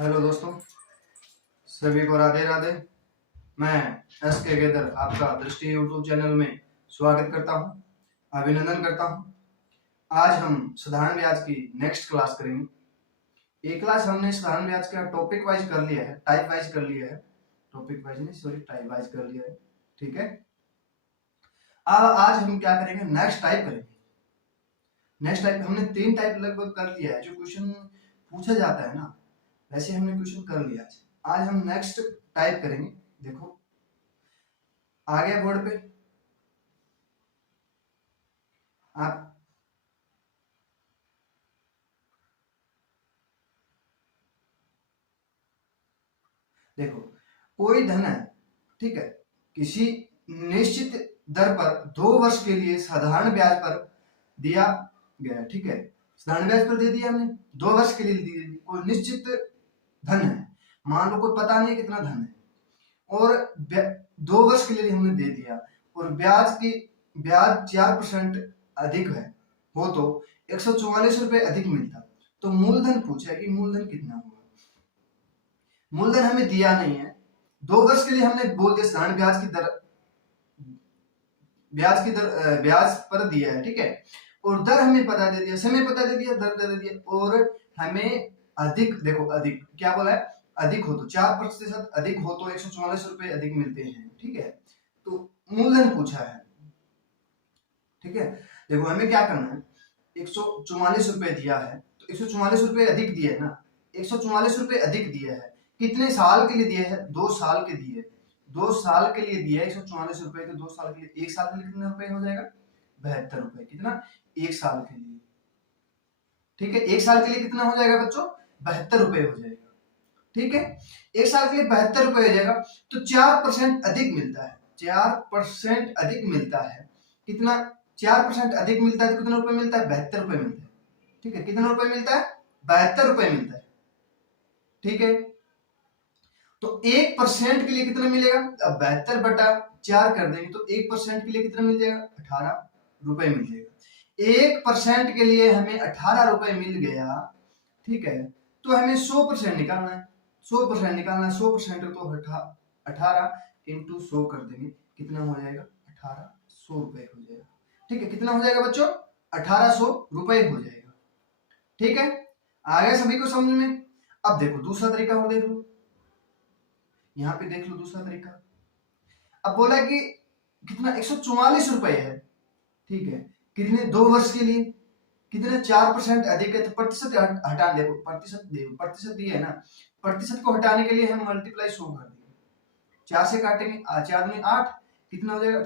Hello दोस्तों, सभी को राधे राधे। मैं एस के गेदर आपका दृष्टि यूट्यूब चैनल में स्वागत करता हूं, अभिनंदन करता हूं। आज हम साधारण ब्याज की नेक्स्ट क्लास करेंगे। ये क्लास हमने साधारण ब्याज का टॉपिक वाइज कर लिया है, टाइप वाइज कर लिया है। टॉपिक वाइज नहीं, सॉरी, टाइप वाइज कर लिया है। ठीक है, अब आज हम क्या करेंगे, नेक्स्ट टाइप करेंगे। नेक्स्ट टाइप हमने 3 टाइप लगभग कर लिया है। जो क्वेश्चन पूछा जाता है ना, वैसे हमने क्वेश्चन कर लिया। आज हम नेक्स्ट टाइप करेंगे। देखो आ गया बोर्ड पे आप। देखो, कोई धन है, ठीक है, किसी निश्चित दर पर 2 वर्ष के लिए साधारण ब्याज पर दिया गया। ठीक है, साधारण ब्याज पर दे दिया हमने, 2 वर्ष के लिए दी गई। कोई निश्चित धन है, मान लो कोई पता नहीं कितना धन है, और 2 वर्ष के लिए हमने दे दिया, और ब्याज 4% अधिक है हो तो 144 रुपए अधिक मिलता। तो मूलधन पूछा है कि मूलधन कितना होगा। मूलधन हमें दिया नहीं है, 2 वर्ष के लिए हमने बोल दिया साधारण ब्याज पर दिया है। ठीक है, और दर हमें पता दे दिया, समय पता दे दिया, दर दे दिया, और हमें अधिक, देखो अधिक क्या बोला है, अधिक हो तो 4% अधिक हो तो 144 रुपए अधिक मिलते हैं। ठीक है, तो मूलधन पूछा है। ठीक है, देखो हमें क्या करना है, 144 रुपए दिया है तो 144 रुपए अधिक दिए ना, 144 रुपए अधिक दिया है। कितने साल के लिए दिए है, 2 साल के दिए, 2 साल के लिए दिया है 144 रुपए। तो 2 साल के लिए, 1 साल के लिए कितने रुपए हो जाएगा, 72 रुपए। कितना, 1 साल के लिए। ठीक है, 1 साल के लिए कितना हो जाएगा बच्चों, 72 रुपए हो जाएगा। ठीक है, 1 साल के लिए 72 रुपए हो जाएगा। तो 4% अधिक मिलता है, 4% अधिक मिलता है। कितना, 4% अधिक मिलता है तो कितना रुपए मिलता है, 72 रुपए मिलता है। ठीक है, कितना रुपए मिलता है, 72 रुपए मिलता है। ठीक है, तो 1% के लिए कितना मिलेगा, अब 72/4 कर देंगे तो 1% के लिए कितना मिल जाएगा, 18 रुपए मिल जाएगा। 1% के लिए हमें 18 रुपए मिल गया। ठीक है, तो हमें 100% निकालना है, 100% निकालना है। 100% तो 18 इंटू 100 कर देंगे, कितना हो जाएगा, 1800 रुपए हो जाएगा। ठीक है, कितना हो जाएगा बच्चों, 1800 रुपए हो जाएगा। ठीक है, आ गया सभी को समझ में। अब देखो दूसरा तरीका और देख लो, यहाँ पे देख लो दूसरा तरीका। अब बोला कि कितना, 144 रुपए है। ठीक है, कितने, 2 वर्ष के लिए, कितने, 4% अधिक है तो प्रतिशत हटा, देखो प्रतिशत दिए है ना, प्रतिशत को हटाने के लिए हम मल्टीप्लाई 100 कर देंगे, 4 से काटेंगे, 4 में 8, कितना हो जाएगा,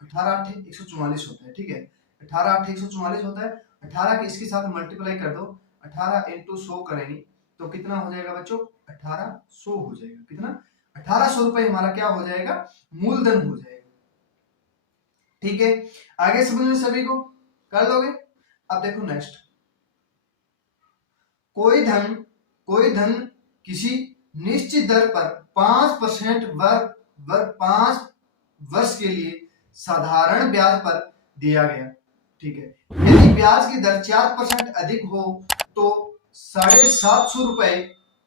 18 8 144 होता है। ठीक है, 18 8 144 होता है। 18 के इसके साथ मल्टीप्लाई कर दो, 18 इंटू 100 करेंगे तो कितना हो जाएगा बच्चों, 1800 हो जाएगा। कितना, 1800 रुपए हमारा क्या हो जाएगा, मूलधन हो जाएगा। ठीक है, आगे समझ में सभी को, कर लोगे। अब देखो नेक्स्ट, कोई धन किसी निश्चित दर पर 5% वर्ष 5 वर्ष के लिए साधारण ब्याज पर दिया गया। ठीक है, यदि ब्याज की दर 4% अधिक हो तो 750 रुपए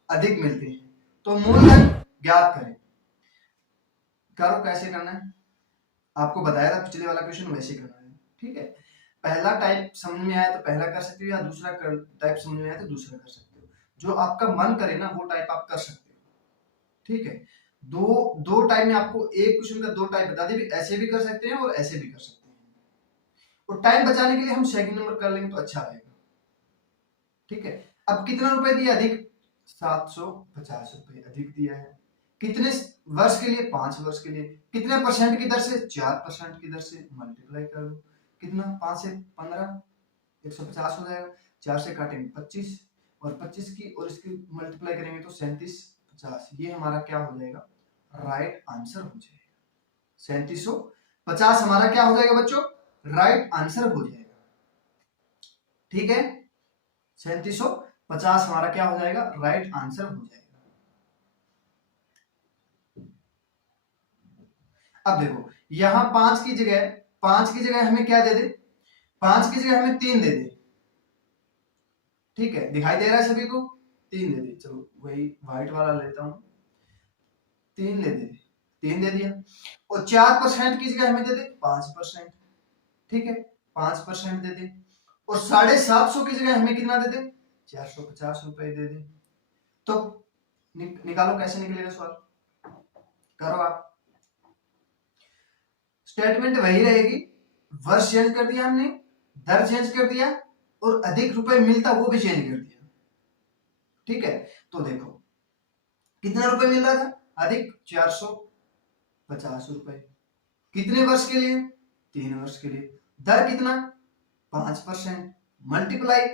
अधिक मिलते हैं। तो मूलधन ज्ञात करें। करो, कैसे करना है, आपको बताया था पिछले वाला क्वेश्चन, वैसे करना है। ठीक है, पहला टाइप समझ में आया तो पहला कर सकते हो, या दूसरा टाइप समझ में आया तो दूसरा कर सकते हो। जो आपका मन करे ना वो टाइप आप कर सकते हो। ठीक है, दो टाइप में आपको एक क्वेश्चन का 2 टाइप बता दिए, ऐसे भी कर सकते हैं और ऐसे भी कर सकते हैं। और टाइम बचाने के लिए हम सेकंड नंबर कर लेंगे तो अच्छा रहेगा। ठीक है, अब कितना रुपए दिया अधिक, 750 रुपए अधिक दिया है। कितने वर्ष के लिए, 5 वर्ष के लिए। कितने परसेंट की दर से, 4% की दर से। मल्टीप्लाई कर दो, कितना, 5 से 15 150 हो जाएगा। 4 से काटेंगे 25, और 25 की और इसकी मल्टीप्लाई करेंगे तो 37 50। ये हमारा क्या हो जाएगा, राइट आंसर हो जाएगा। 3750 हमारा क्या हो जाएगा बच्चों, राइट आंसर हो जाएगा। ठीक है, 3750 हमारा क्या हो जाएगा, राइट आंसर हो जाएगा। अब देखो यहां 5 की जगह हमें क्या दे दे, 5 की जगह हमें 3 दे दे। ठीक है, दिखाई दे रहा है सभी को, 3 दे दी, चलो वही व्हाइट वाला लेता हूँ, 3 ले दे, 3 दे दिया, और 4% की जगह हमें दे दे 5%, ठीक है 5% दे दे, और 750 की जगह हमें कितना दे दे 450 रुपए दे दे। तो निकालो कैसे निकलेगा सवाल, करो आप। स्टेटमेंट वही रहेगी, वर्ष चेंज कर दिया हमने, दर चेंज कर दिया, और अधिक रुपए मिलता वो भी चेंज कर दिया, ठीक है। तो देखो कितना रुपए मिल रहा था, अधिक 450 रुपए, कितने वर्ष के लिए, 3 वर्ष के लिए, दर कितना 5%, मल्टीप्लाई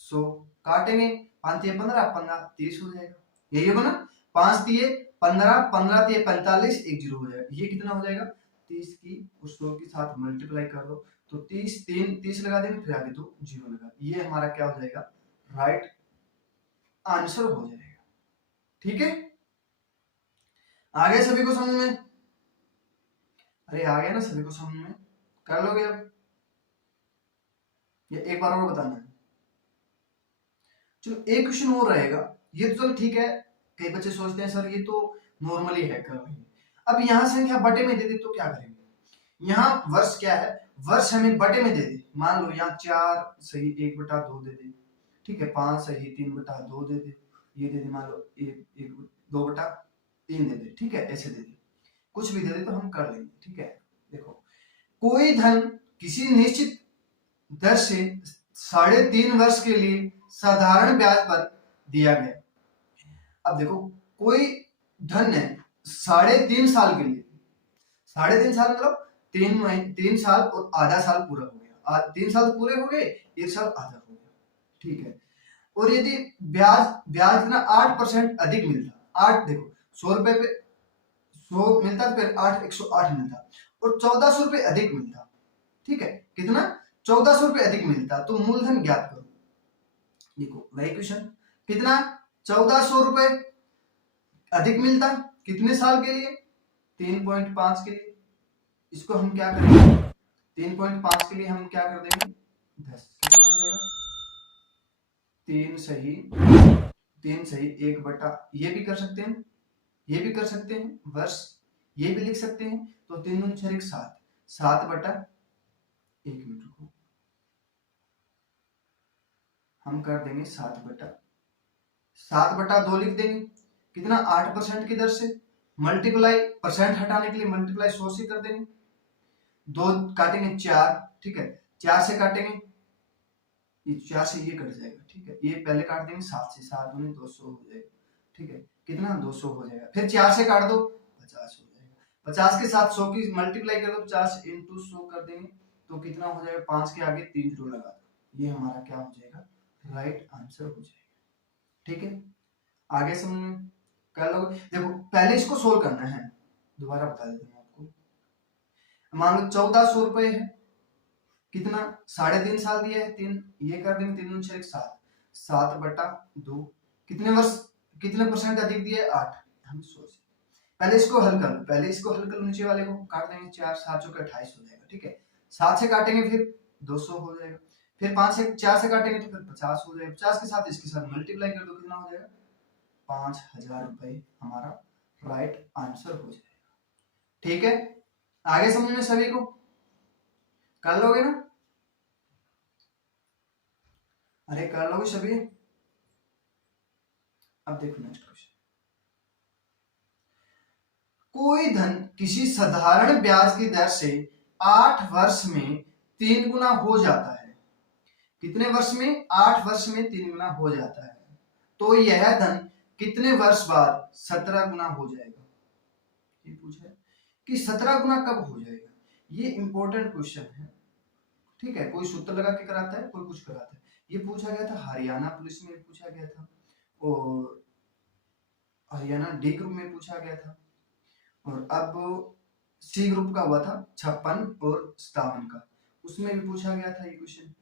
100, काटेंगे 5 दिए 15, 15 30 हो जाएगा, यही होगा ना, 5 दिए 15, 15 दिए 45, 1 0 हो जाएगा, ये कितना हो जाएगा 30 की और 100 के साथ मल्टीप्लाई कर दो, तो 30 30 लगा देंगे, फिर आगे तो 0 लगा, ये हमारा क्या हो जाएगा, राइट आंसर हो जाएगा, ठीक है। आगे सभी को समझ में, अरे आ गया ना सभी को समझ में, कर लोगे अब, ये एक बार और बताना है। चलो एक क्वेश्चन और रहेगा, ये तो चलो ठीक है, कई बच्चे सोचते हैं सर ये तो नॉर्मली है कर लेंगे, अब यहाँ संख्या बटे में दे दे तो क्या करेंगे, यहाँ वर्ष क्या है, वर्ष हमें बटे में दे दे, मान लो यहाँ 4 सही 1/2 दे दे, ठीक है 5 सही 3/2 दे दे, ये दे दे मान लो 2/3 दे दे, ठीक है ऐसे दे दे, कुछ भी दे दे तो हम कर लेंगे, ठीक है। देखो कोई धन किसी निश्चित दर से 3.5 वर्ष के लिए साधारण ब्याज पर दिया गया। अब देखो कोई धन है 3.5 साल के लिए, 3.5 साल मतलब 3 साल और आधा साल पूरा हो गया, 3 साल पूरे हो गए, 1 साल आधा हो गया, ठीक है। और यदि ब्याज ना 8% अधिक मिलता, 8 देखो 100 रुपए पे 100 मिलता, फिर 8 108 मिलता, और 1400 रुपए अधिक मिलता, ठीक है कितना 1400 रुपए अधिक मिलता, तो मूलधन ज्ञात करो। देखो वही क्वेश्चन, कितना 1400 रुपए अधिक मिलता, कितने साल के लिए 3.5 के लिए, इसको हम क्या करेंगे 3.5 के लिए हम क्या कर देंगे 10, कितना हो जाएगा 3 सही 1 ये भी कर सकते हैं, ये भी कर सकते हैं वर्ष, ये भी लिख सकते हैं, तो 3 दूनी 6 7, 7/1 मिनट को हम कर देंगे 7/2 लिख देंगे, कितना 8% की दर से, मल्टीप्लाई परसेंट हटाने के लिए मल्टीप्लाई 100 से कर देंगे, 2 काटेंगे 4, ठीक है 4 से काटेंगे, ये 4 से ये कट जाएगा, ठीक है, ये पहले काट देंगे 7 से, 7 दूनी 200 हो जाएगा, ठीक है कितना 200 हो जाएगा, फिर 4 से काट दो 50 हो जाएगा, 50 के साथ 100 की मल्टीप्लाई कर दो, 50 इंटू 100 कर देंगे, तो कितना हो जाएगा 5 के आगे 3 जीरो लगा दो, ये हमारा क्या हो जाएगा राइट आंसर हो जाएगा, ठीक है। आगे समझ में कर लो, देखो पहले इसको सोल्व करना है, दोबारा बता देता हूँ आपको, मान लो 1400 रुपए है, कितना 3.5 साल दिया है, 3 ये कर देंगे 3 6 7, 7/2, कितने वर्ष कितने परसेंट अधिक दिया है 8, हम सोच पहले इसको हल कर लो, पहले इसको हल कर लो, नीचे वाले को काट देंगे 4 7 चौके 28 हो जाएगा, ठीक है 7 से काटेंगे फिर 200 हो जाएगा, फिर 5 से 4 से काटेंगे तो फिर 50 हो जाएगा, 50 के साथ इसके साथ मल्टीप्लाई कर दो, कितना हो जाएगा 5000 रुपए हमारा राइट आंसर हो जाएगा, ठीक है। आगे समझ में सभी को, कर लोगे ना, अरे कर लोगे सभी। अब देखो नेक्स्ट क्वेश्चन, कोई धन किसी साधारण ब्याज की दर से 8 वर्ष में 3 गुना हो जाता है, कितने वर्ष में 8 वर्ष में 3 गुना हो जाता है, तो यह धन कितने वर्ष बाद 17 गुना हो जाएगा, ये पूछा है कि 17 गुना कब हो जाएगा, ये इंपॉर्टेंट क्वेश्चन है, ठीक है, कोई सूत्र लगा के कराता है, कोई कुछ कराता है, ये पूछा गया था हरियाणा पुलिस में पूछा गया था, और हरियाणा डी ग्रुप में पूछा गया था, और अब सी ग्रुप का हुआ था 56 और 57 का, उसमें भी पूछा गया था ये क्वेश्चन,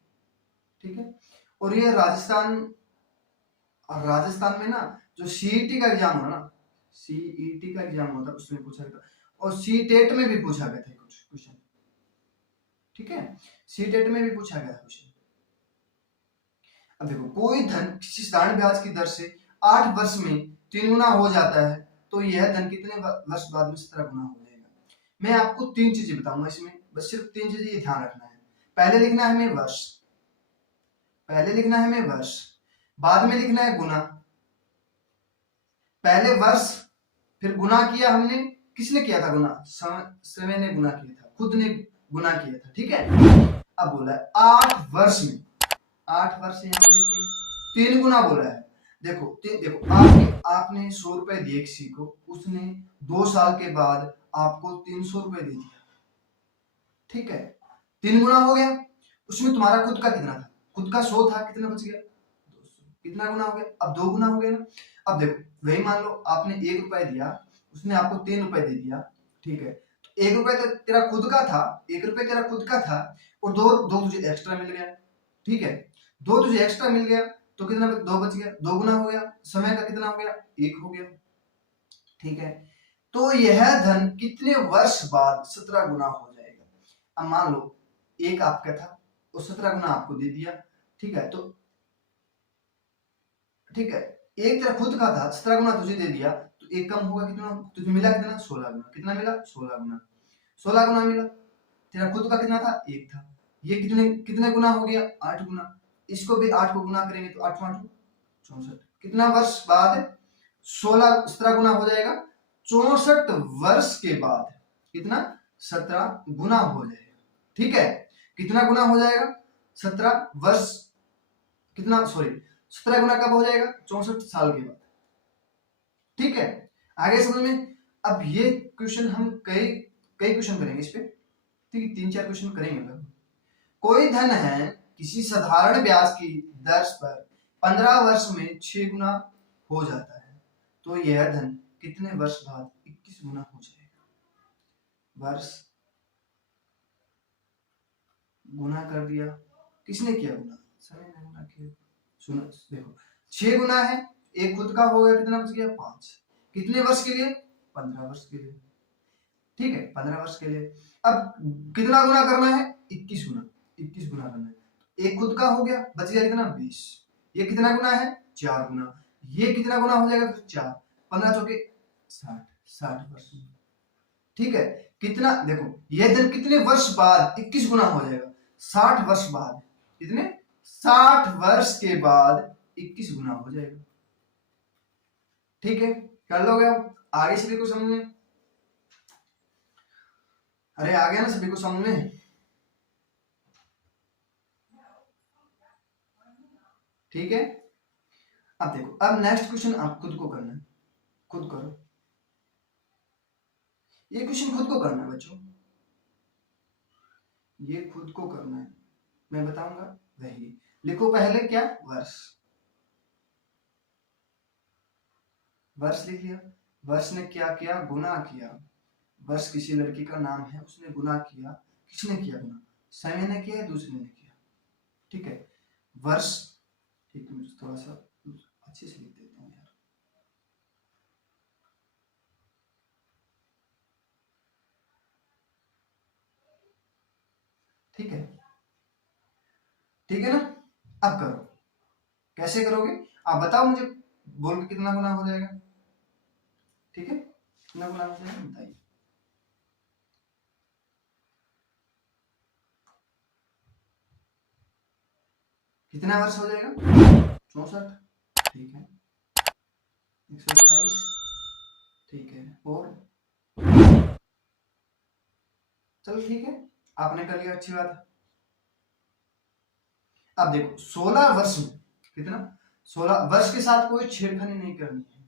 ठीक है। और ये राजस्थान में ना जो सीईटी का एग्जाम हो ना, सीईटी का एग्जाम होता है उसमें पूछा गया था, और सीटेट में भी पूछा गया था कुछ क्वेश्चन, ठीक है सीटेट में भी पूछा गया था क्वेश्चन। अब देखो कोई धन किसी साधारण ब्याज की दर से 8 वर्ष में 3 गुना हो जाता है, तो यह धन कितने वर्ष बाद में 17 गुना हो जाएगा। मैं आपको 3 चीजें बताऊंगा इसमें, बस सिर्फ 3 चीजें ये ध्यान रखना है। पहले लिखना है हमें वर्ष, पहले लिखना है हमें वर्ष, बाद में लिखना है गुना। पहले वर्ष, फिर गुना किया हमने, किसने किया था गुना? समय ने गुना किया था, खुद ने गुना किया था, ठीक है। अब बोला है 8 वर्ष में, 8 वर्ष यहाँ पे लिख देंगे, 3 गुना बोला है। देखो देखो आपने 100 रुपए दिए किसी को, उसने 2 साल के बाद आपको 300 रुपए दे दिया, ठीक है, 3 गुना हो गया। उसमें तुम्हारा खुद का कितना था? खुद का 100 था, कितना बच गया? 200। कितना गुना हो गया? अब 2 गुना हो गया ना। अब देखो वही मान लो आपने 1 रुपए दिया, उसने आपको 3 रुपए दे दिया, ठीक है, तो 1 रुपए तो तेरा खुद का था, 1 रुपए तेरा खुद का था, और दो तुझे एक्स्ट्रा मिल गया, ठीक है, 2 तुझे एक्स्ट्रा मिल गया, तो कितना? 2 बच गया, 2 गुना हो गया। समय का कितना हो गया? 1 हो गया, ठीक है। तो यह धन कितने वर्ष बाद 17 गुना हो जाएगा? अब मान लो 1 आपका था और 17 गुना आपको दे दिया, ठीक है, तो ठीक है, 1 तेरा खुद का था, 17 गुना तुझे दे दिया, तो 1 कम होगा, कितना तुझे मिला? कितना? 16 गुना। कितना मिला? 16 गुना। 16 गुना मिला। तेरा खुद का कितना था? 1 था। ये कितने कितने गुना हो गया? 8 गुना। इसको भी 8 को गुना करेंगे तो 8 8 64। कितना वर्ष बाद? 17 गुना हो जाएगा 64 वर्ष के बाद। कितना? 17 गुना हो जाएगा, ठीक है। कितना गुना हो जाएगा? 17 वर्ष, कितना, सॉरी, 17 गुना कब हो जाएगा? 64 साल के बाद, ठीक है। आगे समझ में। अब ये क्वेश्चन हम कई क्वेश्चन करेंगे इस पे, ठीक है, 3-4 क्वेश्चन करेंगे। कोई धन है किसी साधारण ब्याज की दर पर 15 वर्ष में 6 गुना हो जाता है, तो यह धन कितने वर्ष बाद 21 गुना हो जाएगा? वर्ष गुना कर दिया, किसने किया गुना? समय ने गुना किया। सुनो देखो, 6 गुना है, 1 खुद का हो गया, कितना बच गया? 5। कितने वर्ष के लिए? 15 वर्ष के लिए, ठीक है, 15 वर्ष के लिए। अब कितना गुना करना है? 21 गुना, 21 गुना करना है। 1 खुद का हो गया, बच गया कितना? 20। ये कितना गुना है? 4 गुना। ये कितना गुना हो जाएगा? फिर 4, 15 चौके 60, 60 वर्ष, ठीक है। कितना? देखो ये धन कितने वर्ष बाद 21 गुना हो जाएगा? 60 वर्ष बाद। कितने? 60 वर्ष के बाद 21 गुना हो जाएगा, ठीक है। कर लोगे आप? आगे सभी को समझ में? अरे आ गया ना सभी को समझ में? ठीक है। अब देखो, अब नेक्स्ट क्वेश्चन आप खुद को करना है, खुद करो। ये क्वेश्चन खुद को करना है बच्चों, ये खुद को करना है, मैं बताऊंगा वही। लिखो पहले क्या? वर्ष, वर्ष लिख लिया। वर्ष ने क्या किया? गुना किया। वर्ष किसी लड़की का नाम है, उसने गुना किया। किसने किया गुना? समय ने किया, दूसरे ने किया, ठीक है। वर्ष, ठीक है, थोड़ा सा अच्छे से लिख देते हैं यार। ठीक है, ठीक है ना। अब करो, कैसे करोगे आप बताओ मुझे, बोल के कितना गुना हो जाएगा, ठीक है, कितना गुना हो जाएगा बताइए। कितना वर्ष हो जाएगा? 64, ठीक है, 128, ठीक है, और चलो ठीक है, आपने कर लिया, अच्छी बात है। अब देखो 16 वर्ष में कितना? 16 वर्ष के साथ कोई छेड़खानी नहीं करनी है।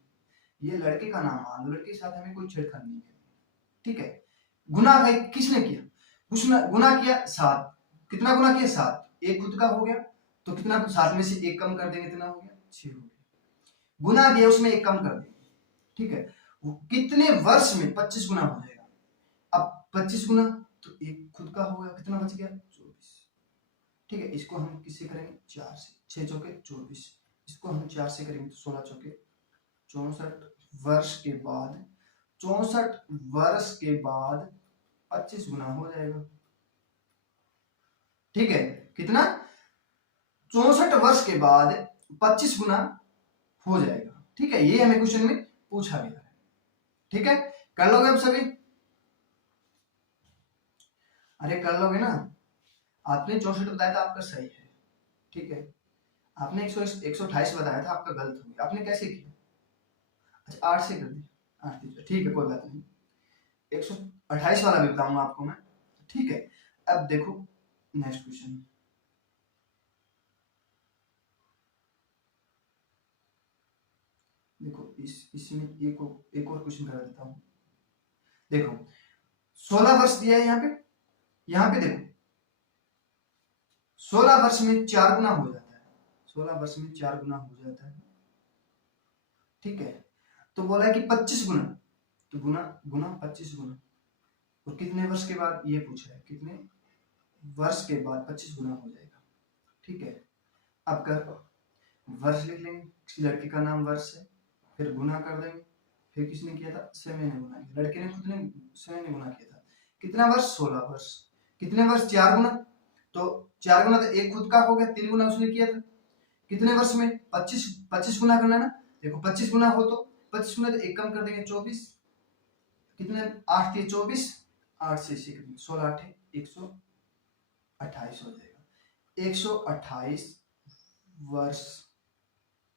ये लड़के का नाम मान लो, लड़के के साथ हमें कोई छेड़खानी नहीं करनी, ठीक है। गुना भाई किसने किया? गुना किया 7। कितना गुना किया? 7। 1 खुद का हो गया, तो कितना? 7 में से 1 कम कर देंगे, कितना हो गया? 6 हो गया। गुना दिया, उसमें 1 कम कर देंगे, ठीक है। वो कितने वर्ष में 25 गुना हो जाएगा? अब 25 गुना, तो 1 खुद का हो गया, कितना बच गया? 24, ठीक है। इसको हम किससे करेंगे? 4 से। 6 चौके 24, इसको हम 4 से करेंगे तो 16 चौके 64 वर्ष के बाद, 64 वर्ष के बाद 25 गुना हो जाएगा, ठीक है। कितना? 64 वर्ष के बाद 25 गुना हो जाएगा, ठीक है, ये हमें क्वेश्चन में पूछा गया है। ठीक है, कर लोगे अब सभी? अरे कर लोगे ना, आपने 64 बताया था आपका सही है, ठीक है, आपने 128 बताया था आपका गलत हो गया, आपने कैसे किया? अच्छा 8 से कर दिया, 8 दिया, ठीक है कोई बात नहीं, 128 वाला भी बताऊंगा आपको मैं, ठीक है। अब देखो नेक्स्ट क्वेश्चन, देखो इसमें एक और क्वेश्चन करा देता हूँ। देखो 16 वर्ष दिया है यहाँ पे देखो 16 वर्ष में 4 गुना हो जाता है, 16 वर्ष में 4 गुना हो जाता है, ठीक है। तो बोला है कि 25 गुना, तो गुना गुना 25 गुना, और कितने वर्ष के बाद ये पूछा है, कितने वर्ष के बाद 25 गुना हो जाएगा, ठीक है। अब कर वर्ष लिख लेंगे, किसी लड़के का नाम वर्ष है, फिर गुना कर देंगे, फिर किसने किया था, समय ने गुना किया, लड़के ने खुद ने समय ने गुना किया था, कितना वर्ष, 16 वर्ष, कितने वर्ष, 4 गुना, तो 4 गुना तो एक खुद का हो गया, 3 गुना उसने किया था, कितने वर्ष में, 25 गुना करना ना, देखो 25 गुना हो तो 25 गुना तो एक कम कर देंगे 24, कितने 8 के 24, 8 से 16 8 128 हो जाएगा, 128 वर्ष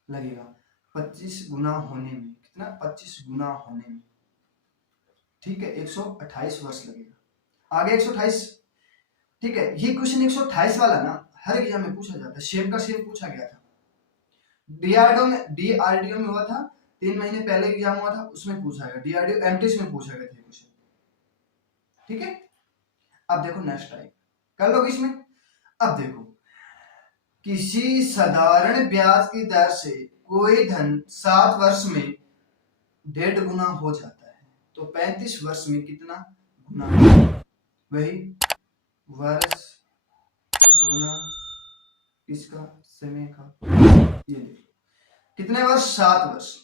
लगेगा 25 गुना होने में, कितना 25 गुना होने में, ठीक है, 128 वर्ष लगेगा। आगे 128, ठीक है, ये क्वेश्चन 128 वाला ना हर एग्जाम में पूछा जाता है, सेम का सेम पूछा गया था, डीआरडीओ में हुआ था, 3 महीने पहले एग्जाम हुआ था, उसमें पूछा गया, डीआरडीओ एमटीएस में पूछा गया था क्वेश्चन, ठीक है। अब देखो नेक्स्ट टाइप कर लो इसमें। अब देखो किसी साधारण ब्याज की दर से कोई धन 7 वर्ष में 1.5 गुना हो जाता है, तो 35 वर्ष में कितना गुना, वही वर्ष गुना इसका समय का, ये देखो कितने वर्ष, 7 वर्ष,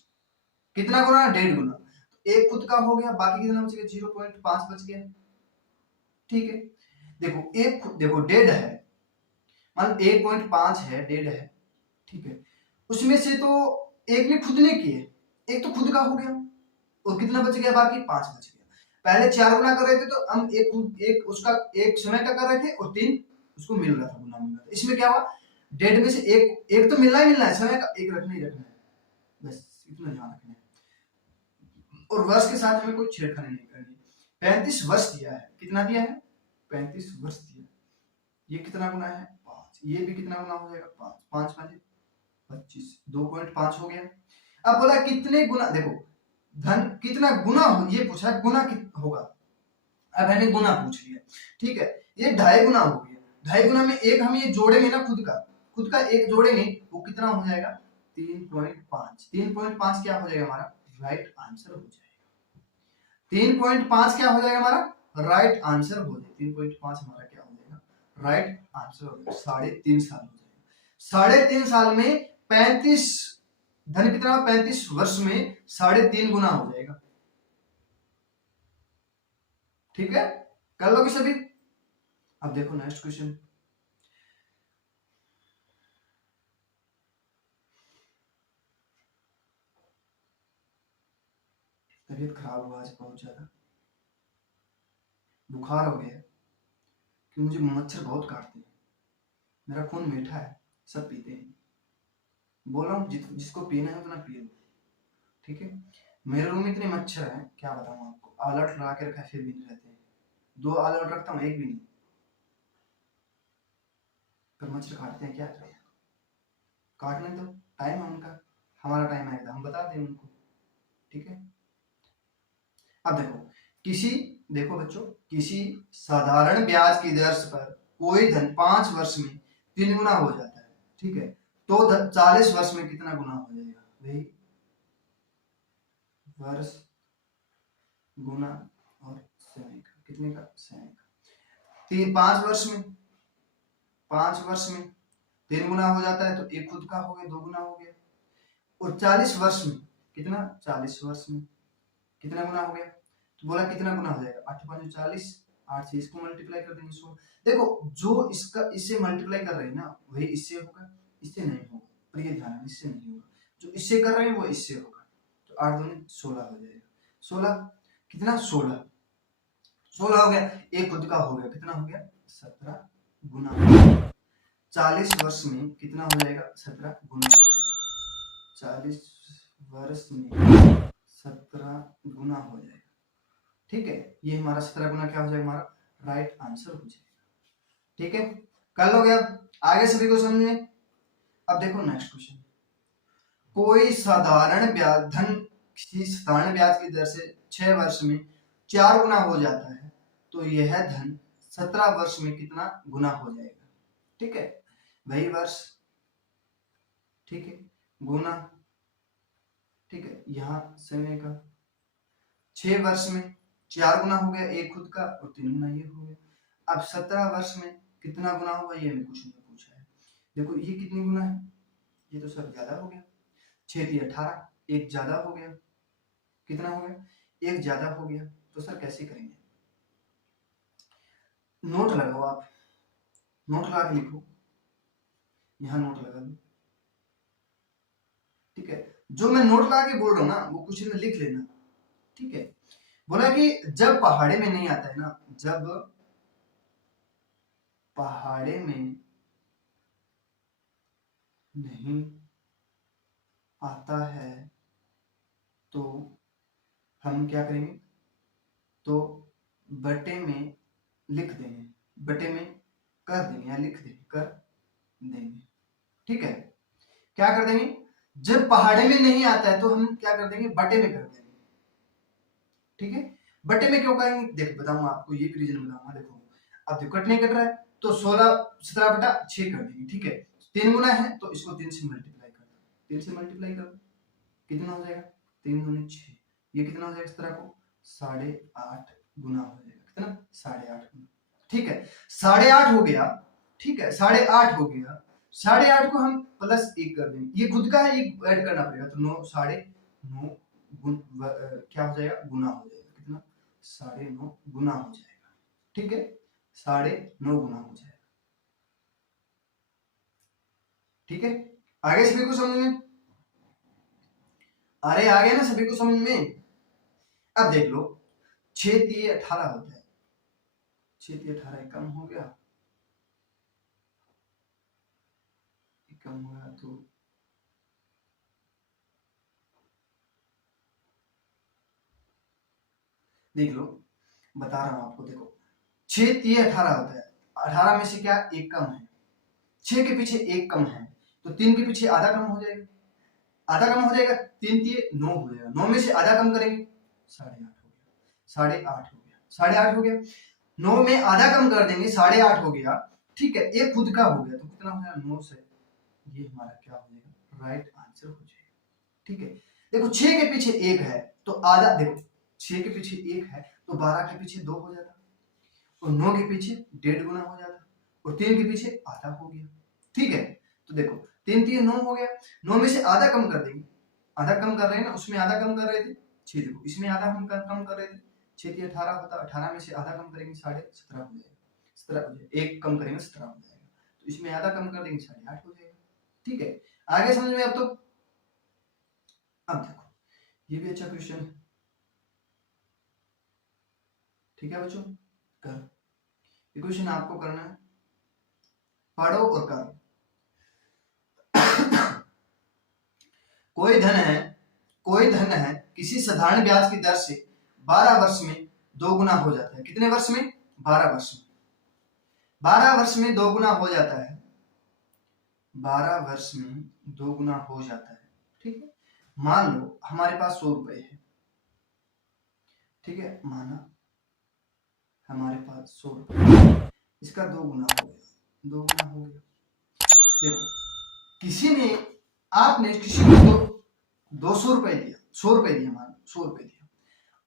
कितना गुना, 1.5 गुना, एक खुद का हो गया, बाकी कितना बच गया, 0.5 बच गया, ठीक है। देखो एक देखो 1.5 है, मान 1.5 है, 1.5 है, ठीक है, उसमें से तो एक ने खुद ने किए, एक तो खुद का हो गया, और कितना बच गया, बाकी 5 बच गया। पहले 4 गुना कर रहे थे तो हम एक उसका एक समय का कर रहे थे, और 3 उसको मिल रहा था, गुना मिल रहा था, इसमें क्या हुआ, 1.5 में से एक तो मिलना है, समय का एक रखना ही रखना है, बस इतना ध्यान रखना है, और वर्ष के साथ हमें कोई छेड़खानी नहीं करनी। 35 वर्ष दिया है, कितना दिया है, 35 वर्ष दिया, ये कितना गुना है, 5, ये भी कितना गुना हो जाएगा, 5, 5 5 25, 2.5 हो गया। अब बोला कितने गुना, देखो धन कितना गुना हो, ये पूछा गुना होगा, अब मैंने गुना पूछ लिया, ठीक है, ये 2.5 गुना हो गया, 2.5 गुना में एक हम ये जोड़ेंगे ना, खुद का एक जोड़ेंगे, वो कितना हो जाएगा, 3.5, 3.5 क्या हो जाएगा हमारा, राइट आंसर हो जाएगा, 3.5 क्या हो जाएगा हमारा, राइट आंसर हो जाएगा, 3.5 हमारा क्या हो जाएगा, राइट आंसर हो जाएगा, 3.5 साल हो जाएगा, 3.5 साल में 35 धन कितना, 35 वर्ष में 3.5 गुना हो जाएगा, ठीक है, कर लोगे सभी। अब देखो नेक्स्ट क्वेश्चन, तबीयत खराब हुआ आज बहुत ज्यादा, बुखार हो गया कि मुझे मच्छर बहुत काटते हैं, मेरा खून मीठा है, सब पीते हैं, बोल रहा हूँ जिसको पीना है उतना पी लो, ठीक है। मेरे रूम में इतने मच्छर हैं क्या बताऊँ आपको, अलर्ट लगा के रखा है फिर भी नहीं रहते हैं, 2 अलर्ट रखता हूँ एक भी नहीं, पर मच्छर काटते हैं, क्या करें, काटने दो, टाइम है उनका, हमारा टाइम आएगा हम बता दें उनको, ठीक है। अब देखो बच्चों, किसी साधारण ब्याज की दर पर कोई धन 5 वर्ष में 3 गुना हो जाता है, ठीक है, तो 40 वर्ष में कितना गुना हो जाएगा, वही वर्ष गुना और समय का, कितने का, समय का, 5 वर्ष में 3 गुना हो जाता है, तो एक खुद का हो गया, 2 गुना हो गया, और 40 वर्ष में कितना, 40 वर्ष में कितना गुना हो गया, तो बोला कितना गुना हो जाएगा, 8 5 40, 8 से इसको मल्टीप्लाई कर देंगे, इसको देखो जो इससे मल्टीप्लाई कर रहे हैं ना वही इससे होगा, इससे नहीं होगा, पर ये ध्यान, इससे नहीं होगा, जो इससे कर रहे हैं वो इससे होगा, 8 दूनी 16 हो जाएगा। 16 कितना 16 हो गया। एक खुद का हो गया, कितना हो गया 17 गुना। 40 वर्ष में कितना हो जाएगा 17 गुना हो जाएगा। 40 वर्ष में 17 गुना हो जाएगा। ठीक है, ये हमारा 17 गुना क्या हो जाएगा, हमारा राइट आंसर हो जाएगा। ठीक है, कर लोगे अब आगे सभी को समझे। अब देखो नेक्स्ट क्वेश्चन, कोई साधारण ब्याज धन किसी साधारण ब्याज की दर से 6 वर्ष में 4 गुना हो जाता है, तो यह धन 17 वर्ष में कितना गुना हो जाएगा। ठीक है, वही वर्ष, ठीक है, गुना, ठीक है, यहाँ समय का 6 वर्ष में 4 गुना हो गया, एक खुद का और 3 गुना ये हो गया। अब 17 वर्ष में कितना गुना होगा, ये हमें कुछ नहीं पूछा है। देखो ये कितनी गुना है, ये तो सब ज्यादा हो गया, 6 × 18, एक ज्यादा हो गया, कितना हो गया, एक ज्यादा हो गया। तो सर कैसे करेंगे, नोट लगाओ आप, नोट लगा के लिखो, यहाँ नोट लगा दो। ठीक है, जो मैं नोट लगा के बोल रहा हूँ ना वो क्वेश्चन में लिख लेना। ठीक है, बोला कि जब पहाड़े में नहीं आता है ना, जब पहाड़े में नहीं आता है तो हम क्या करेंगे, तो बटे में लिख देंगे, बटे में कर देंगे या लिख देंगे, कर देंगे। ठीक है, क्या कर देंगे, जब पहाड़े में नहीं आता है तो हम क्या कर देंगे, बटे में कर देंगे। ठीक है, बटे में क्यों करेंगे, देखो बताऊंगा आपको, ये भी रीजन बताऊंगा। देखो अब देखो कट नहीं कट रहा है तो 17 कर देंगे। ठीक है, 3 गुना है तो इसको 3 से मल्टीप्लाई कर दो, 3 से मल्टीप्लाई कर दो, कितना हो जाएगा 3 दूनी 6, ये कितना हो जाएगा 17 को 8.5 गुना हो जाएगा, कितना 8.5 गुना। ठीक है, 8.5 हो गया। ठीक है, 8.5 हो गया, 8.5 को हम +1 कर देंगे, ये खुद का है, ये ऐड करना पड़ेगा, तो 9 9.5 क्या हो जाएगा, गुना हो जाएगा, कितना 9.5 गुना हो जाएगा। ठीक है, 9.5 गुना हो जाएगा। ठीक है, आगे सभी को समझ में, अरे आगे ना सभी को समझ में। अब देख लो 6 × 18 होता है, 6 × 18 कम हो गया, कम हो गया तो देख लो, बता रहा हूं आपको। देखो 6 × 18 होता है, 18 में से क्या एक कम है, 6 के पीछे एक कम है तो 3 के पीछे आधा कम हो जाएगा, आधा कम हो जाएगा, 3 × 9 हो जाएगा, 9 में से आधा कम करेंगे 8.5 हो गया, 8.5 हो गया, 8.5 हो गया, 9 में आधा कम कर देंगे 8.5 हो गया। ठीक है, एक खुद का हो गया तो कितना हो जाएगा 9 से, ये हमारा क्या हो जाएगा, राइट आंसर हो जाएगा। ठीक है, देखो 6 के पीछे एक है तो आधा, देखो 6 के पीछे एक है तो 12 के पीछे 2 हो जाता, और 9 के पीछे 1.5 गुना हो जाता, और 3 के पीछे आधा हो गया। ठीक है, तो देखो 3 × 9 हो गया, 9 में से आधा कम कर देंगे, आधा कम कर रहे हैं ना, उसमें आधा कम कर रहे थे 6, देखो इसमें आधा हम कम कर रहे थे, 6 × 18 होता, 18 में से आधा कम करेंगे 17.5 हो जाएगा, 17 हो जाएगा, एक कम करेंगे 17 हो जाएगा, तो इसमें आधा कम कर देंगे 8.5 हो जाएगा। ठीक है, आगे समझ में। अब तो अब देखो ये भी अच्छा क्वेश्चन है। ठीक है बच्चों, करो, ये क्वेश्चन आपको करना है, पढ़ो और करो। कोई धन है किसी साधारण ब्याज की दर से 12 वर्ष में 2 गुना हो जाता है, कितने वर्ष में, 12 वर्ष में, 12 वर्ष में 2 गुना हो जाता है, 12 वर्ष में 2 गुना हो जाता है। ठीक है, मान लो हमारे पास 100 रुपए है। ठीक है, माना हमारे पास 100 रुपए, इसका 2 गुना हो गया, 2 गुना हो गया। देखो किसी ने, आपने किसी को 200 रुपए दिया, 100 रुपए दिया, मान 100 रुपए दिया,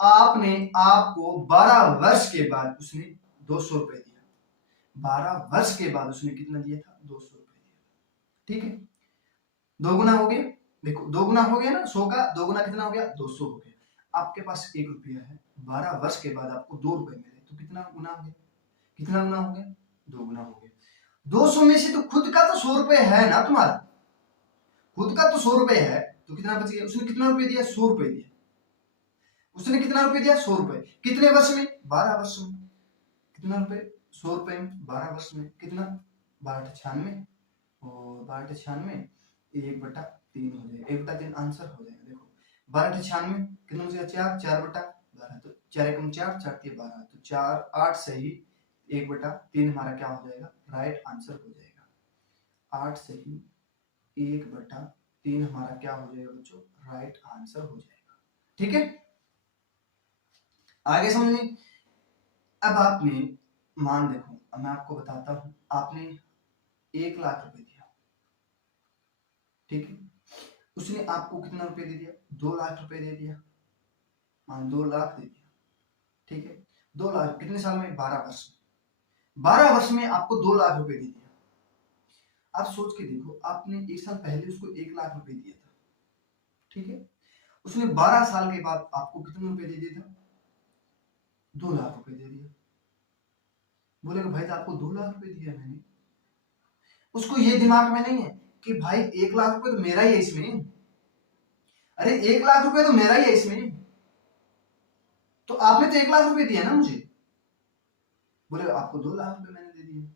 आपने आपको 12 वर्ष के बाद उसने 200 रुपए दिया, 12 वर्ष के बाद उसने कितना दिया था, 200 रुपए दिया। ठीक है, 2 गुना हो गया, देखो 2 गुना हो गया ना, 100 का 2 गुना कितना हो गया, 200 हो गया। आपके पास 1 रुपया है, 12 वर्ष के बाद आपको 2 रुपए मिले तो कितना गुना हो गया, कितना गुना हो गया, 2 गुना हो गया। 200 में से तो खुद का तो 100 रुपए है ना तुम्हारा, खुद का तो 100 रुपए है, तो कितना बच गया, उसने कितना रुपए दिया, 100 रुपए दिया, उसने कितना रुपए दिया, 100 रुपए, कितने वर्ष में, 12 वर्ष में, कितना रुपए, 100 रुपए में 12 वर्ष में, कितना 12×96 और 12×96 1/3 हो जाएगा, 1/3 आंसर हो जाएगा। देखो 12×96 कितना हो जाएगा, 4/12, तो 4 एकम 4, 4 तिया 12, तो 4 8 सही 1/3 हमारा क्या हो जाएगा, राइट आंसर हो जाएगा। 8 सही 1/3 हमारा क्या हो जाएगा बच्चों, राइट आंसर हो जाएगा। ठीक है, आगे समझिए। अब आपने मान देखो, अब मैं आपको बताता हूं, आपने 1 लाख रुपए दिया, ठीक है, उसने आपको कितना रुपए दे दिया, 2 लाख रुपए दे दिया, मान 2 लाख दे दिया, ठीक है, 2 लाख कितने साल में, 12 वर्ष में, 12 वर्ष में आपको 2 लाख रुपए दे दिया। आप सोच के देखो, आपने 1 साल पहले उसको 1 लाख रुपए दिया था, ठीक है, उसने 12 साल के बाद आपको कितने रुपए दे दिया था, 2 लाख रुपए दे दिया। बोलेगा भाई तो आपको 2 लाख रुपए दिया मैंने, उसको ये दिमाग में नहीं है कि भाई 1 लाख रुपए तो मेरा ही है इसमें, अरे 1 लाख रुपए तो मेरा ही है इसमें, तो आपने तो 1 लाख रुपए दिया ना मुझे, बोले आपको 2 लाख रुपए मैंने दे दिए।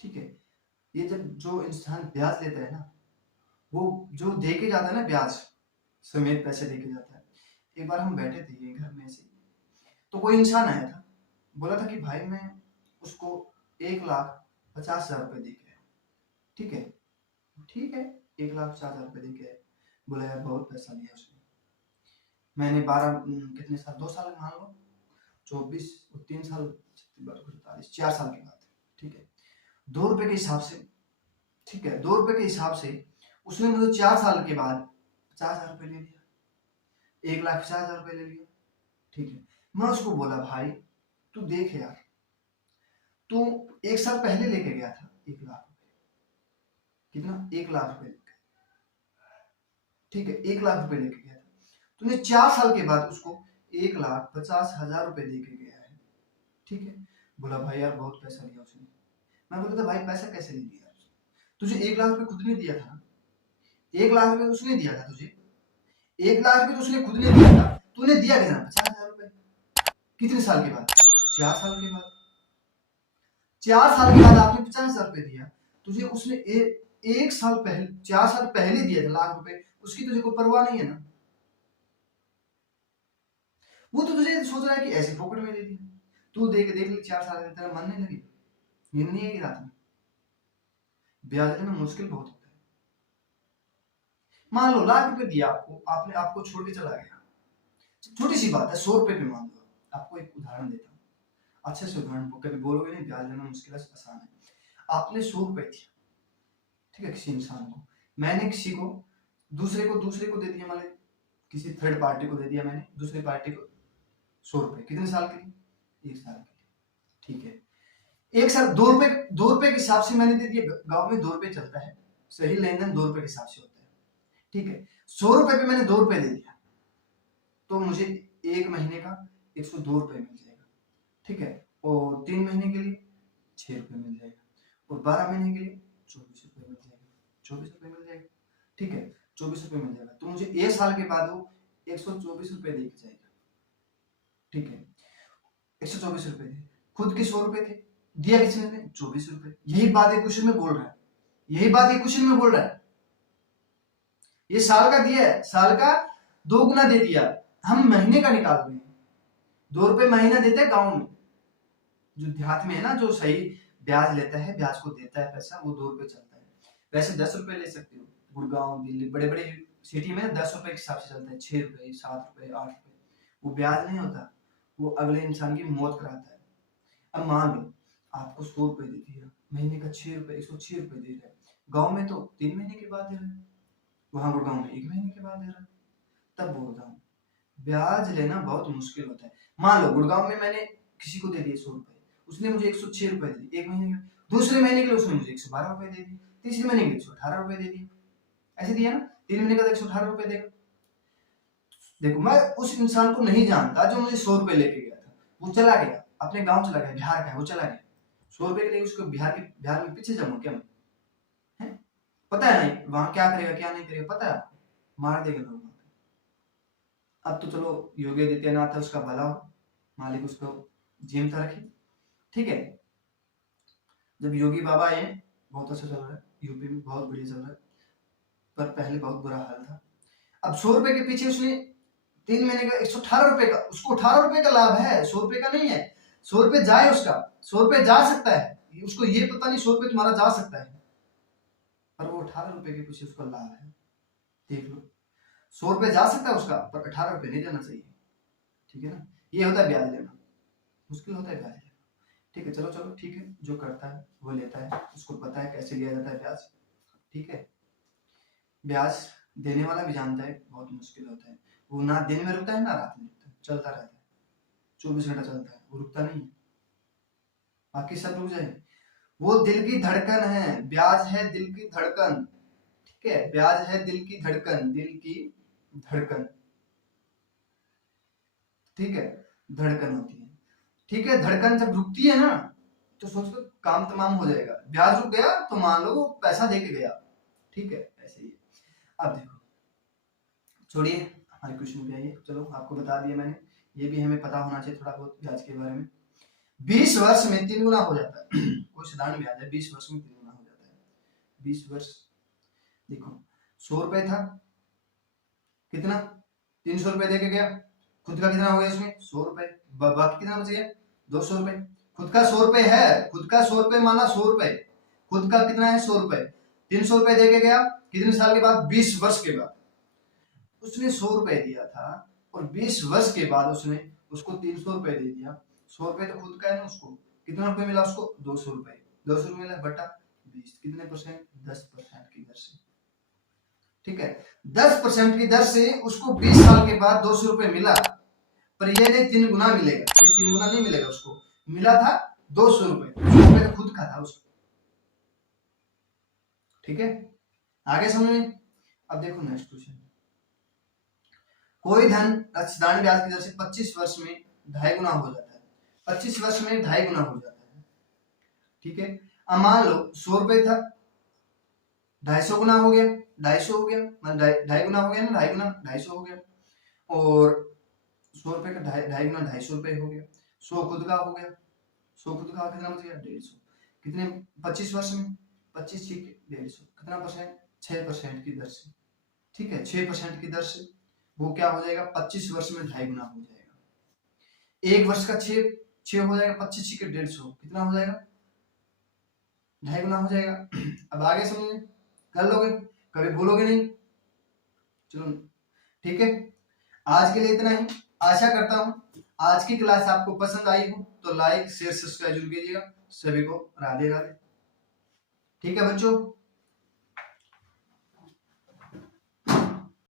ठीक है, ये जब जो इंसान ब्याज लेता है ना, वो जो दे के जाता है ना, ब्याज समेत पैसे दे के जाता है। एक बार हम बैठे थे ये घर में ऐसे, तो कोई इंसान आया था, बोला था कि भाई मैं उसको 1,50,000 रुपए दे के आया। ठीक है, ठीक है, 1,50,000 रुपए दे के आया। बोला यार बहुत पैसा लिया उसने, मैंने 12 कितने साल, 2 साल मान लो, 24 और 3 साल 48 4 साल की बात है। ठीक है, 2 रुपए के हिसाब से, ठीक है, 2 रुपए के हिसाब से उसने मुझे 4 साल के बाद 50,000 रुपए ले लिया, 1,50,000 रुपए ले लिया। ठीक है, मैं उसको बोला भाई तू देख यार, तू 1 साल पहले लेके गया था 1 लाख रुपए, कितना, 1 लाख रुपए लेके, ठीक है, 1 लाख रुपए लेके गया था, तूने 4 साल के बाद उसको 1,50,000 रुपए दे के गया है। ठीक है, बोला भाई यार बहुत पैसा लिया उसने। मैं बोला था भाई पैसा कैसे नहीं दिया, तुझे 1 लाख रुपए खुद ने दिया था, 1 लाख रुपए उसने दिया था तुझे, 1 लाख रुपए तो उसने खुद ने दिया था, तूने दिया कितना, 50,000 रुपए, कितने साल के बाद, 4 साल के बाद, 4 साल के बाद आपने 50,000 रुपए दिया, तुझे उसने 1 साल पहले, 4 साल पहले दिया था लाख रुपए, उसकी तुझे कोई परवाह नहीं है ना, वो तो तुझे सोच रहा है कि ऐसे पॉकेट में दे दिया, तू देख देख ले 4 साल तेरा मन नहीं लगे, नींद नहीं आएगी रात में, ब्याज लेना मुश्किल बहुत होता है। मान लो लाख रुपए दिया आपको, आपने आपको छोड़ के चला गया, छोटी सी बात है, 100 रुपए पे मान लो। आपको एक उदाहरण देता हूँ, अच्छे से उदाहरण, कभी बोलोगे नहीं ब्याज लेना मुश्किल है, आसान है। आपने 100 रुपए दिया, ठीक है, किसी इंसान को, मैंने किसी को दूसरे को दे दिया, मतलब किसी थर्ड पार्टी को दे दिया मैंने, दूसरी पार्टी को 100 रुपए, कितने साल के लिए, 1 साल के लिए। ठीक है, 1 साल 2 रुपए के हिसाब से मैंने दे दिया, गांव में 2 रुपए चलता है, सही लेन देन 2 रुपए के हिसाब से होता है। ठीक है, 100 रुपए पे मैंने 2 रुपए दे दिया, तो मुझे 1 महीने का 102 रुपए मिल जाएगा। ठीक है, और 3 महीने के लिए 6 रुपए मिल जाएगा, और 12 महीने के लिए 24 रुपए मिल जाएगा, 24 रुपए मिल जाएगा। ठीक है, 24 रुपए मिल जाएगा, तो मुझे 1 साल के बाद वो 124 रुपए दे के जाएगा। ठीक है, 124 रुपए थे, खुद के 100 रुपए थे, दिया किसने ने, 24 रुपए। यही बात एक क्वेश्चन में बोल रहा है, यही बात एक क्वेश्चन में बोल रहा है, ये साल का दिया है, साल का 2 गुना दे दिया, हम महीने का निकाल रहे हैं, 2 रुपए महीना देते हैं गांव में, जो देहात में है ना, जो सही ब्याज लेता है, ब्याज को देता है पैसा, वो 2 रुपए चलता है। वैसे 10 रुपए ले सकते हो, गुड़गांव दिल्ली बड़े बड़े सिटी में 10 रुपए के हिसाब से चलता है, 6 रुपए 7 रुपए 8 रुपए, वो ब्याज नहीं होता, वो अगले इंसान की मौत कराता है। अब मान लो आपको 100 रुपए दे दिया, महीने का 6 रुपए 106 रुपए दे रहा है, गांव में तो 3 महीने के बाद दे रहा है, वहां गुड़गांव में 1 महीने के बाद दे रहा है। तब बोलता हूँ ब्याज लेना बहुत मुश्किल होता है। मान लो गुड़गांव में मैंने किसी को दे दिए 100 रुपए, उसने मुझे 106 रुपए दे दिए 1 महीने के, दूसरे महीने के लिए उसने मुझे 112 रुपए दे दिए, तीसरे महीने के लिए 118 रुपए दे दिए, ऐसे दिया ना, 3 महीने का 118 रुपए देगा। देखो मैं उस इंसान को नहीं जानता जो मुझे 100 रुपए लेके गया था, वो चला गया अपने गांव चला गया, बिहार का है, वो चला गया, 100 रुपए के लिए उसको बिहार में पीछे जाऊंगा क्या मैं, पता है नहीं वहां क्या करेगा क्या नहीं करेगा, पता है आपको, मार देगा लोग। अब तो चलो योगी आदित्यनाथ है, उसका भला हो, मालिक उसको जीवता रखे, ठीक है। जब योगी बाबा आए बहुत अच्छा चल रहा है, यूपी में बहुत बढ़िया चल रहा है, पर पहले बहुत बुरा हाल था। अब 100 रुपए के पीछे उसने 3 महीने का 118 रुपए का, उसको 18 रुपए का लाभ है, 100 रुपए का नहीं है। 100 रुपए जाए उसका, 100 रुपए जा सकता है, उसको ये पता नहीं 100 रुपए तुम्हारा जा सकता है, पर वो 18 रुपए के पीछे उसका लाभ है। देख लो, 100 रुपए जा सकता है उसका, पर 18 रुपए नहीं जाना चाहिए, ठीक है ना। ये होता है ब्याज लेना, मुश्किल होता है ब्याज लेना, ठीक है। चलो चलो ठीक है, जो करता है वो लेता है, उसको पता है कैसे लिया जाता है ब्याज, ठीक है। ब्याज देने वाला भी जानता है बहुत मुश्किल होता है, वो ना दिन में रुकता है ना रात में रुकता है, चलता रहता है, 24 घंटा चलता है, वो रुकता नहीं है, बाकी सब रुक जाए। वो दिल की धड़कन है, ब्याज है दिल की धड़कन, ठीक है। ब्याज है दिल की धड़कन, दिल की धड़कन, ठीक है, धड़कन होती है, ठीक है। धड़कन जब रुकती है ना तो सोचो काम तमाम हो जाएगा, ब्याज रुक गया तो मान लो वो पैसा दे के गया, ठीक है, ऐसे ही। अब देखो, छोड़िए हमारे क्वेश्चन पे आइए, चलो आपको बता दिया मैंने, ये भी हमें पता होना चाहिए थोड़ा बहुत ब्याज के बारे में। 20 वर्ष में 3 गुना हो जाता है कोई साधारण ब्याज है, 20 वर्ष में 3 गुना हो जाता है। 20 वर्ष, देखो 100 रुपए था, कितना 300 रुपए दे के गया, खुद का कितना हो गया इसमें 100 रुपए, बाकी कितना बच गया 200 रुपए। खुद का 100 रुपए है, खुद का 100 रुपए माना 100 रुपए, खुद का कितना है 100 रुपए, 300 रुपए दे के गया, कितने साल के बाद 20 वर्ष के बाद उसने 100 रुपए दिया था, और 20 वर्ष के बाद उसने उसको 300 रुपए दे दिया। 100 रुपए तो खुद का है ना, उसको कितना रुपए मिला उसको 200 रुपए, 200 रुपए मिला बटा 20, कितने परसेंट 10% की दर से, ठीक है। 10% की दर से उसको 20 साल के बाद 200 रुपए मिला, पर ये नहीं 3 गुना मिलेगा, ये 3 गुना नहीं मिलेगा, उसको मिला था 200 रुपए, 100 रुपए तो खुद का था उसको, ठीक है। आगे समझ में। अब देखो नेक्स्ट क्वेश्चन, कोई धन साधारण ब्याज की दर से 25 वर्ष में 2.5 गुना हो जाता है, 25 वर्ष में 2.5 गुना हो जाता है, ठीक है। अब मान लो 100 रुपए था, 250 गुना हो गया, 250 हो गया, मतलब 2.5 गुना हो गया ना, 2.5 गुना 250 हो गया, और 100 रुपए का 2.5 गुना 250 रुपए हो गया, 100 खुद का हो गया, 100 खुद का कितना बच गया 150, कितने 25 वर्ष में 25 ठीक है 150, कितना परसेंट 6% की दर से, ठीक है। 6% की दर से वो क्या हो जाएगा 25 वर्ष में 2.5 गुना हो जाएगा, एक वर्ष का 6 हो जाएगा, 25 के 150, कितना हो जाएगा 2.5 गुना हो जाएगा। अब आगे समझिए, कर लोगे, कभी भूलोगे नहीं, चलो ठीक है। आज के लिए इतना ही, आशा करता हूँ आज की क्लास आपको पसंद आई हो, तो लाइक शेयर सब्सक्राइब जरूर कीजिएगा। सभी को राधे राधे, ठीक है बच्चों।